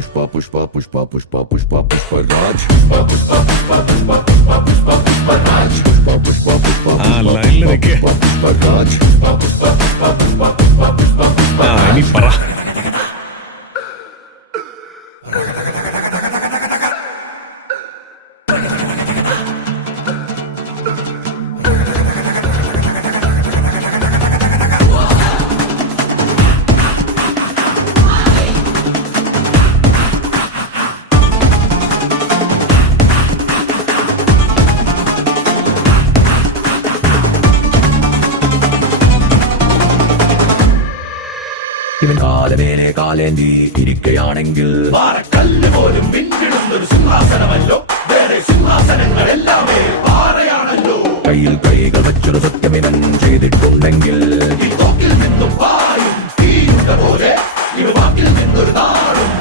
पुष्पा पुष्पा पुष्पा पुष्पा पुष्पा पुष्पराज पुष्पा पुष्पा पुष्पा पुष्पा पुष्पा पुष्पा पुष्पराज पुष्पा पुष्पा पुष्पा पुष्पा पुष्पराज पुष्पा पुष्पा पुष्पा पुष्पा पुष्पा पुष्पा पुष्पा ഇവൻ കാലമേലെ കാലേന്തി ഇരിക്കുകയാണെങ്കിൽ പാറക്കല്ല് പോലും പിന്നിടുന്നൊരു സിംഹാസനമല്ലോ. വേറെ സിംഹാസനങ്ങളെല്ലാമേ പാറയാണല്ലോ. കയ്യിൽ കൈകൾ വെച്ചൊരു സത്യമിവൻ ചെയ്തിട്ടുണ്ടെങ്കിൽ